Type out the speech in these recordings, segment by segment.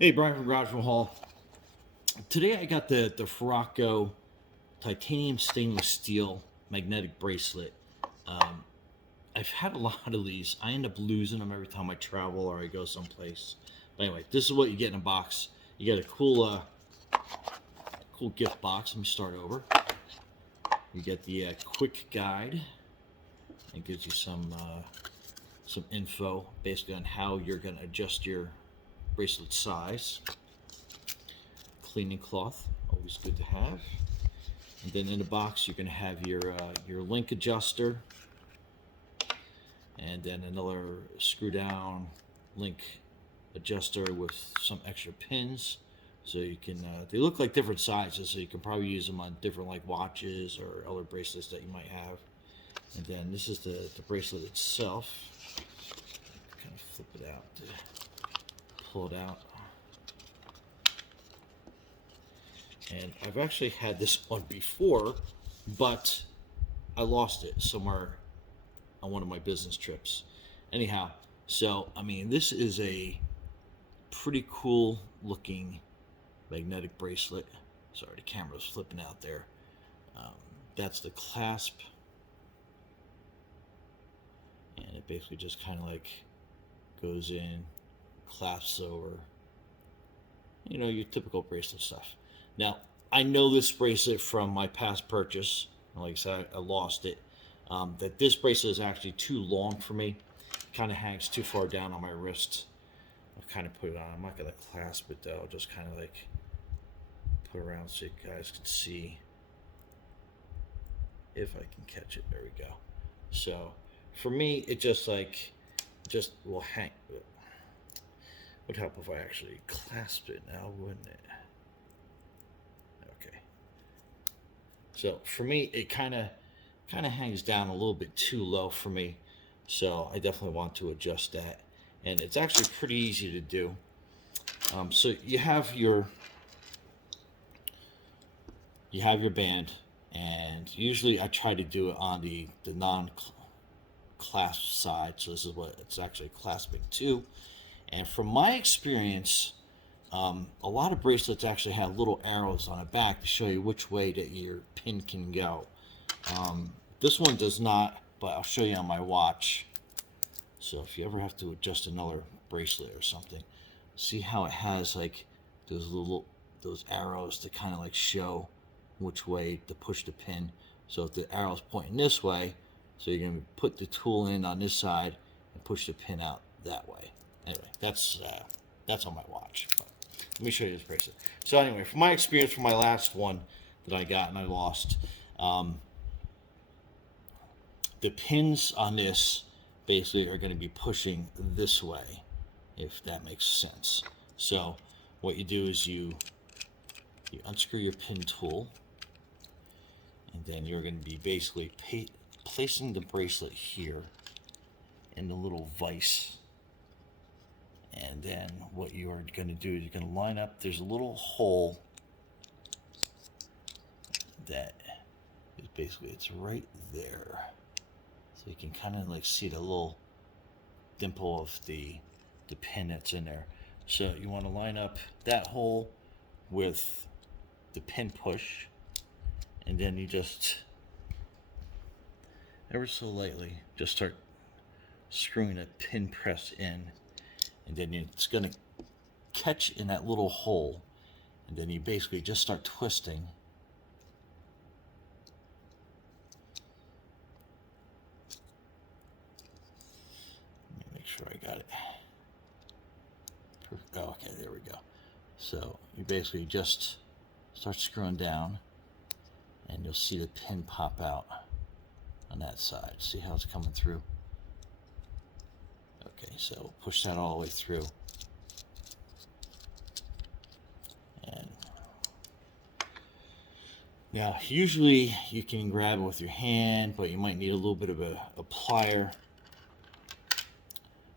Hey, Brian from Garage Hall. Today I got the Farocco titanium stainless steel magnetic bracelet. Um, I've had a lot of these. I end up losing them every time I travel or I go someplace. But anyway, this is what you get in a box. You get a cool gift box. Let me start over. You get the quick guide. It gives you some info basically on how you're going to adjust your bracelet size. Cleaning cloth, always good to have. And then in the box, you're going to have your link adjuster, and then another screw down link adjuster with some extra pins. So you can, they look like different sizes, so you can probably use them on different like watches or other bracelets that you might have. And then this is the bracelet itself. Kind of flip it out to pull it out. And I've actually had this one before, but I lost it somewhere on one of my business trips. Anyhow, so I mean, this is a pretty cool looking magnetic bracelet. Sorry, the camera's flipping out there. Um, that's the clasp, and it basically just kind of like goes in, clasps over. You know, your typical bracelet stuff. Now, I know this bracelet from my past purchase. Like I said, I lost it. That this bracelet is actually too long for me. Kind of hangs too far down on my wrist. I'll kind of put it on. I'm not going to clasp it though. I'll just kind of like put it around so you guys can see if I can catch it. There we go. So for me, it just will hang. Would help if I actually clasped it now, wouldn't it? Okay. So for me, it kind of hangs down a little bit too low for me. So I definitely want to adjust that, and it's actually pretty easy to do. So you have your band, and usually I try to do it on the non clasp side. So this is what it's actually clasping to. And from my experience, a lot of bracelets actually have little arrows on the back to show you which way that your pin can go. This one does not, but I'll show you on my watch. So if you ever have to adjust another bracelet or something, see how it has like those arrows to kind of like show which way to push the pin. So if the arrow's pointing this way, so you're gonna put the tool in on this side and push the pin out that way. Anyway, that's on my watch. But let me show you this bracelet. So anyway, from my experience from my last one that I got and I lost, the pins on this basically are going to be pushing this way, if that makes sense. So what you do is you unscrew your pin tool, and then you're going to be basically placing the bracelet here in the little vise. And then what you are going to do is you're going to line up, there's a little hole that is basically, it's right there. So you can kind of like see the little dimple of the pin that's in there. So you want to line up that hole with the pin push, and then you just ever so lightly just start screwing a pin press in, and then it's going to catch in that little hole, and then you basically just start twisting. Let me make sure I got it. Oh, okay, there we go. So you basically just start screwing down, and you'll see the pin pop out on that side. See how it's coming through? Okay, so push that all the way through. And now, usually you can grab it with your hand, but you might need a little bit of a plier.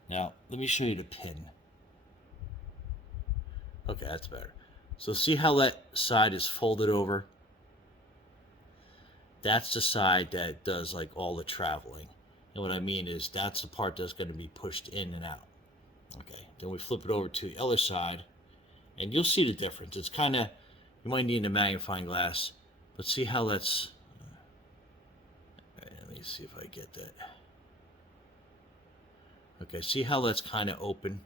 Now, let me show you the pin. Okay, that's better. So see how that side is folded over? That's the side that does like all the traveling. And what I mean is that's the part that's going to be pushed in and out. Okay, then we flip it over to the other side, and you'll see the difference. It's kind of, you might need a magnifying glass, but see how that's, all right, let me see if I get that. Okay, see how that's kind of open?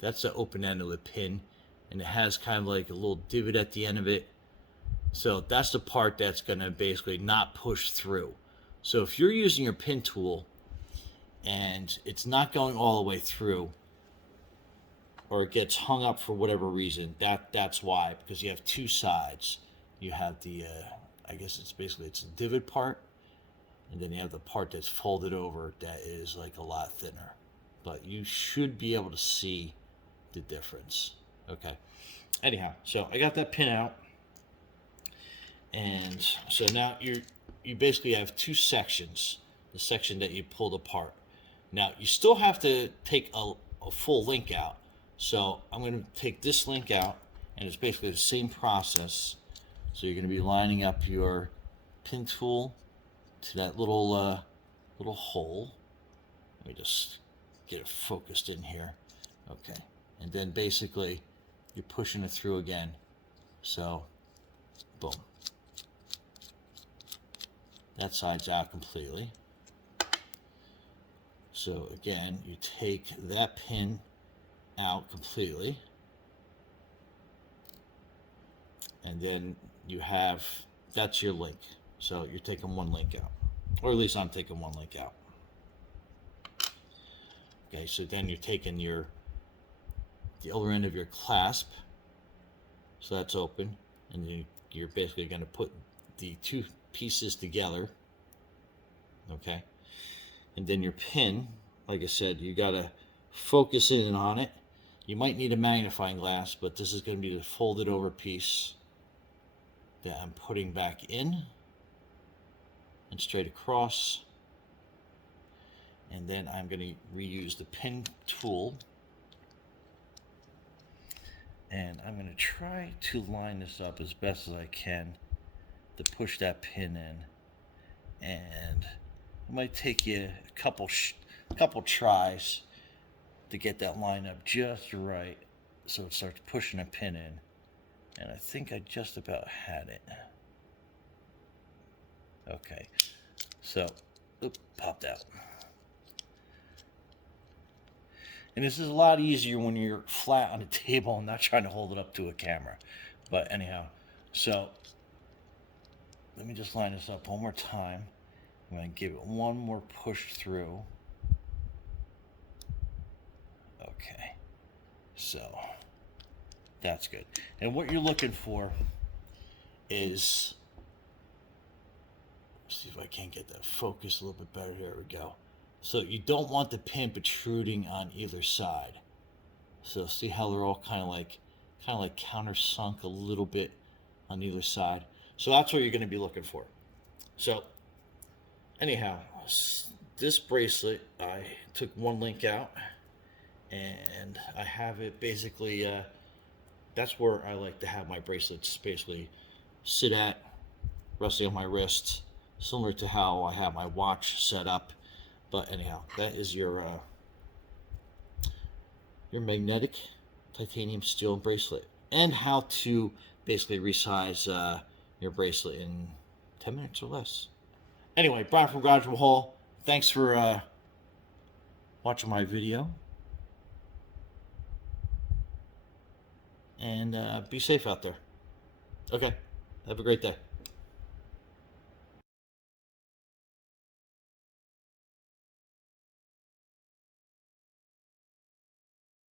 That's the open end of the pin, and it has kind of like a little divot at the end of it. So that's the part that's going to basically not push through. So if you're using your pin tool and it's not going all the way through, or it gets hung up for whatever reason, that's why, because you have two sides. You have the I guess it's basically, it's the divot part, and then you have the part that's folded over that is like a lot thinner. But you should be able to see the difference. Okay. Anyhow, so I got that pin out, and so now you basically have two sections. The section that you pulled apart. Now you still have to take a full link out. So I'm going to take this link out, and it's basically the same process. So you're going to be lining up your pin tool to that little little hole. Let me just get it focused in here. Okay, and then basically you're pushing it through again. So boom, that side's out completely. So again, you take that pin out completely, and then you have, that's your link. So you're taking one link out, or at least I'm taking one link out. Okay, so then you're taking the other end of your clasp, so that's open, and you're basically going to put the two pieces together. Okay, and then your pin, like I said, you got to focus in on it. You might need a magnifying glass, but this is going to be the folded over piece that I'm putting back in and straight across. And then I'm going to reuse the pin tool, and I'm going to try to line this up as best as I can to push that pin in. And it might take you a couple tries to get that line up just right, so it starts pushing a pin in. And I think I just about had it. Okay, so, popped out. And this is a lot easier when you're flat on a table and not trying to hold it up to a camera. But anyhow, so let me just line this up one more time. I'm going to give it one more push through. Okay, so that's good. And what you're looking for is, see if I can't get that focus a little bit better. There we go. So you don't want the pin protruding on either side. So see how they're all kind of like countersunk a little bit on either side. So that's what you're going to be looking for. So anyhow, this bracelet, I took one link out, and I have it basically, that's where I like to have my bracelets basically sit at, resting on my wrist, similar to how I have my watch set up. But anyhow, that is your magnetic titanium steel bracelet, and how to basically resize your bracelet in 10 minutes or less. Anyway, Brian from Graduate Hall, thanks for watching my video, and be safe out there. Okay, have a great day.